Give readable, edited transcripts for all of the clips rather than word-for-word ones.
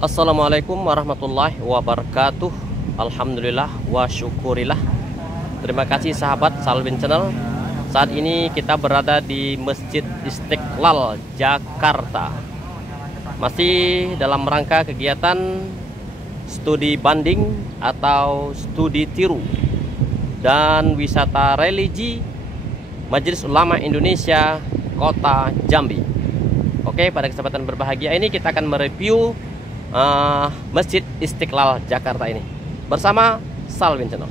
Assalamualaikum warahmatullahi wabarakatuh. Alhamdulillah wa syukurillah. Terima kasih sahabat Salwin Channel. Saat ini kita berada di Masjid Istiqlal, Jakarta. Masih dalam rangka kegiatan studi banding atau studi tiru dan wisata religi Majelis Ulama Indonesia Kota Jambi. Oke, pada kesempatan berbahagia ini kita akan mereview Masjid Istiqlal Jakarta ini bersama Salwin Channel.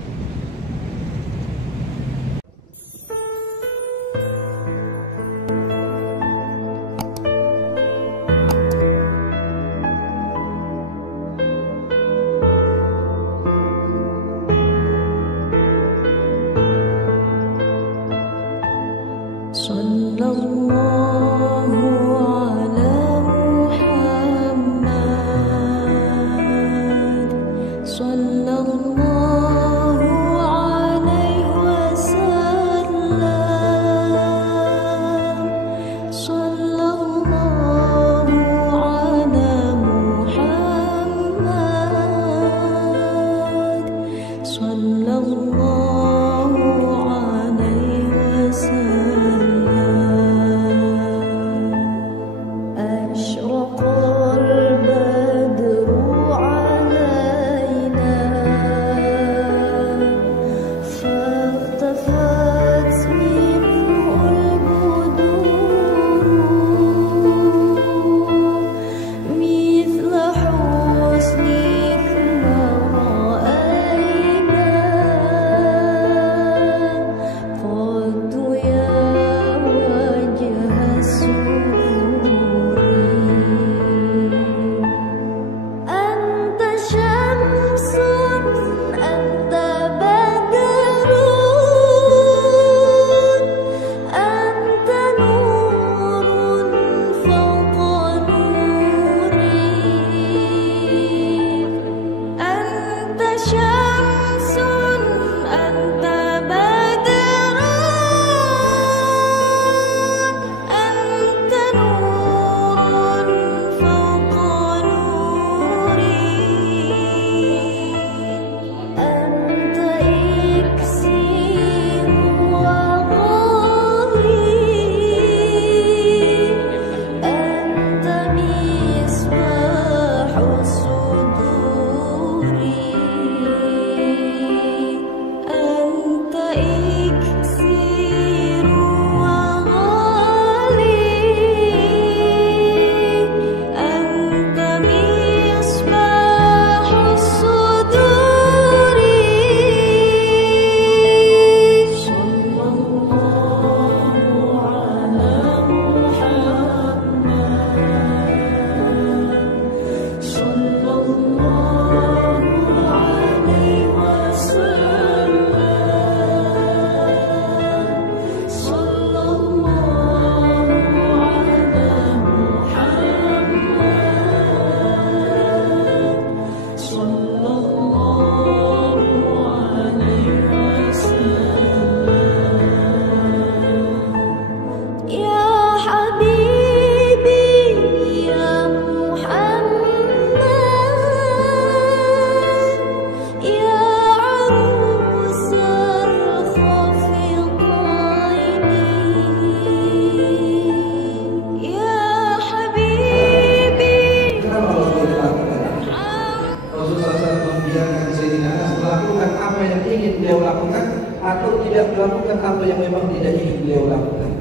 Atau tidak melakukan apa yang memang tidak ingin beliau lakukan.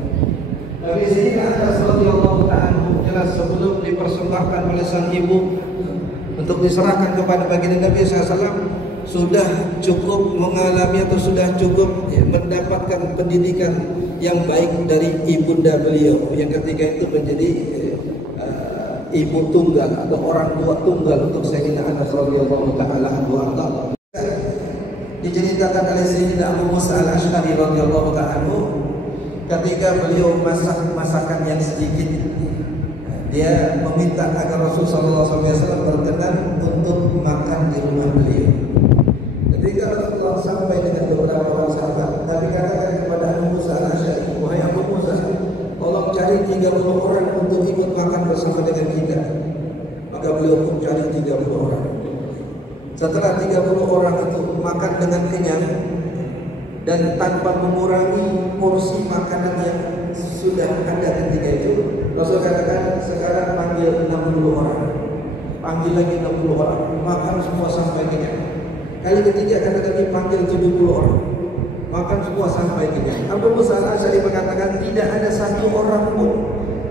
Dari sini Anas radhiyallahu ta'ala jelas sebelum dipersembahkan oleh sang ibu untuk diserahkan kepada baginda Nabi SAW, sudah cukup mengalami atau sudah cukup mendapatkan pendidikan yang baik dari ibunda beliau yang ketika itu menjadi ibu tunggal atau orang tua tunggal untuk Sayyidina Anas radhiyallahu ta'ala anhu. Diceritakan oleh Sayyidina Abu Musa al-Ash'ari radhiyallahu ta'ala ketika beliau masak masakan yang sedikit, dia meminta agar Rasulullah SAW berkenan untuk makan di rumah beliau. Ketika Rasulullah sampai dengan beberapa orang sahabat, Nabi katakan kepada Abu Musa al-Ash'ari, wahai Abu Musa, tolong cari 30 orang untuk ikut makan bersama dengan kita. Maka maka beliau pun cari 30 orang. Setelah 30 orang itu makan dengan kenyang dan tanpa mengurangi porsi makanan yang sudah ada ketika itu, Rasul katakan sekarang panggil 60 orang, panggil lagi 60 orang, makan semua sampai kenyang. Kali ketiga kata Nabi panggil 70 orang, makan semua sampai kenyang. Abu Musa al-Asy'ari mengatakan tidak ada satu orang pun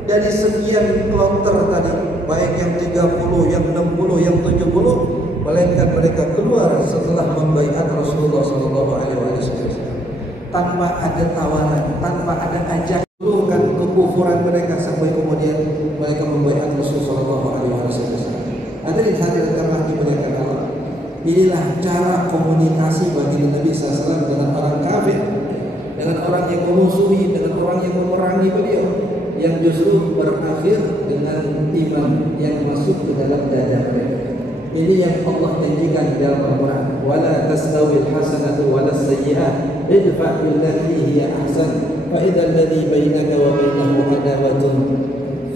dari sekian kloter tadi, baik yang 30, yang 60, yang 70, melainkan mereka keluar setelah membaiat Rasulullah SAW tanpa ada tawaran, tanpa ada ajak, keluarkan kekufuran mereka sampai kemudian mereka membaiat Rasulullah SAW. Ada di hadirin Allah dimuliakan Allah. Inilah cara komunikasi bagi Nabi SAW dengan orang kafir, dengan orang yang memusuhi, dengan orang yang memerangi beliau, yang justru berakhir dengan iman yang masuk ke dalam dada mereka. Ini yang Allah janjikan di dalam Al-Quran. Wala tastawil hasanatu wala sayyi'ah idfa' billati hiya ahsan fa idzal ladzi bainaka wa bainahu adawatun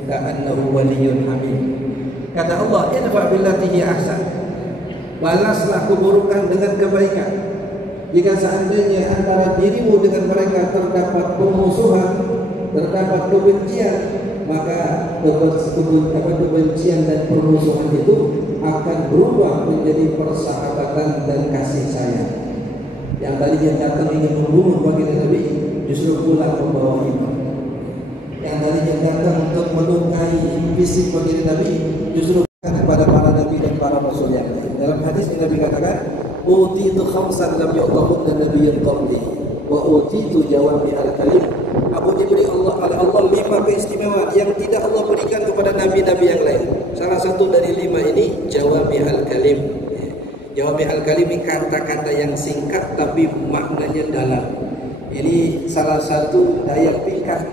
ka'annahu waliyyun hamim. Kata Allah, idfa' billati hiya ahsan. Balaslah keburukan dengan kebaikan. Jika seandainya antara dirimu dengan mereka terdapat permusuhan, terdapat kebencian, maka kebencian dan permusuhan itu akan berubah menjadi persahabatan dan kasih sayang. Yang tadi yang datang ingin membunuh baginda Nabi justru pulang membawa iman. Yang tadi yang datang untuk melukai fisik baginda Nabi justru kepada para nabi dan para rasul yang lain. Dalam hadis yang Nabi katakan, "Utitu khamsan lam yu'tahunna nabiyyun qabli wa utitu jawami al-kalim." Abu diberi Allah 5 keistimewaan yang tidak Allah berikan kepada nabi-nabi yang lain. Salah satu dari 5 ini jawami al-kalim. Jawami al-kalim ini kata-kata yang singkat tapi maknanya dalam. Ini salah satu daya pikat,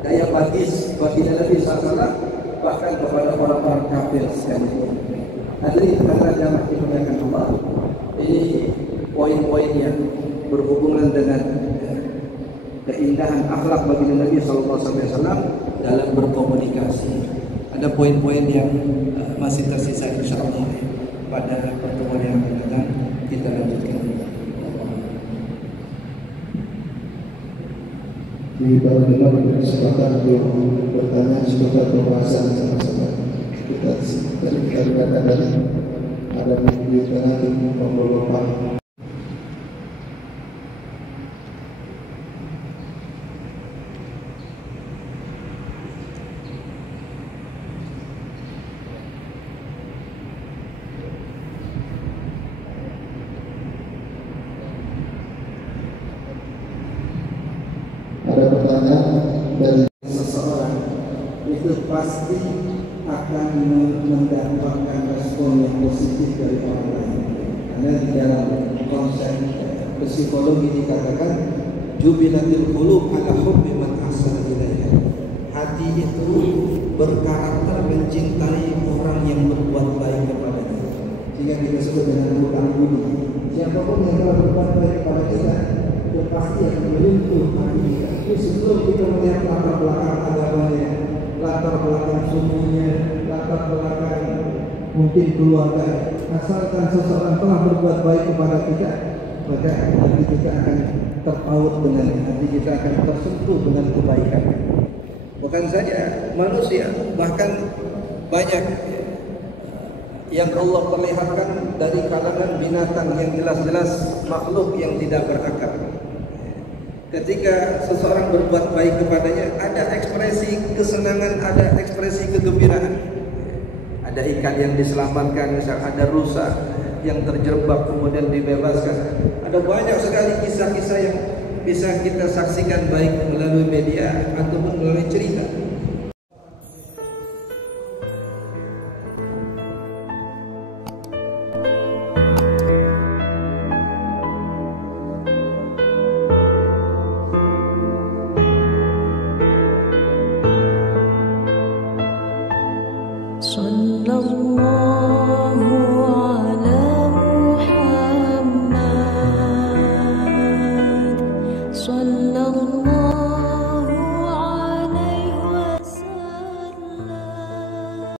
daya batis bagi Nabi SAW, bahkan kepada orang-orang kafir sekalian. Hadirin kata jamaah dimuliakan Allah. Ini poin-poin yang berhubungan dengan keindahan akhlak bagi Nabi SAW dalam berkomunikasi. Ada poin-poin yang masih tersisa insyaallah pada pertemuan yang akan datang kita lanjutkan. Di para dengar kesempatan untuk bertanya seputar pembahasan sama-sama. Kita katakan tadi ada video tengah pembelokan. Ada pertanyaan dari Seseorang itu pasti akan mendapatkan respon yang positif dari orang lain. Karena di dalam konsep psikologi dikatakan jubilatil qulub ala hubbi man ahsana ilaiha. Hati itu berkarakter mencintai orang yang berbuat baik kepadanya. Jika kita sebut dengan hutang budi. Siapapun yang telah berbuat baik kepada kita, itu pasti akan menyentuh hati kita. Itu sebelum kita melihat latar belakang agamanya, latar belakang sukunya, latar belakang mungkin keluarga. Asalkan seseorang telah berbuat baik kepada kita, maka hati kita akan terpaut dengan, hati kita akan tersentuh dengan kebaikan. Bukan saja manusia, bahkan banyak yang Allah perlihatkan dari kalangan binatang yang jelas-jelas makhluk yang tidak berakal. Ketika seseorang berbuat baik kepadanya, ada ekspresi kesenangan, ada ekspresi kegembiraan. Ada ikan yang diselamatkan, misalnya ada rusa yang terjebak kemudian dibebaskan. Ada banyak sekali kisah-kisah yang bisa kita saksikan baik melalui media ataupun melalui cerita. صلى الله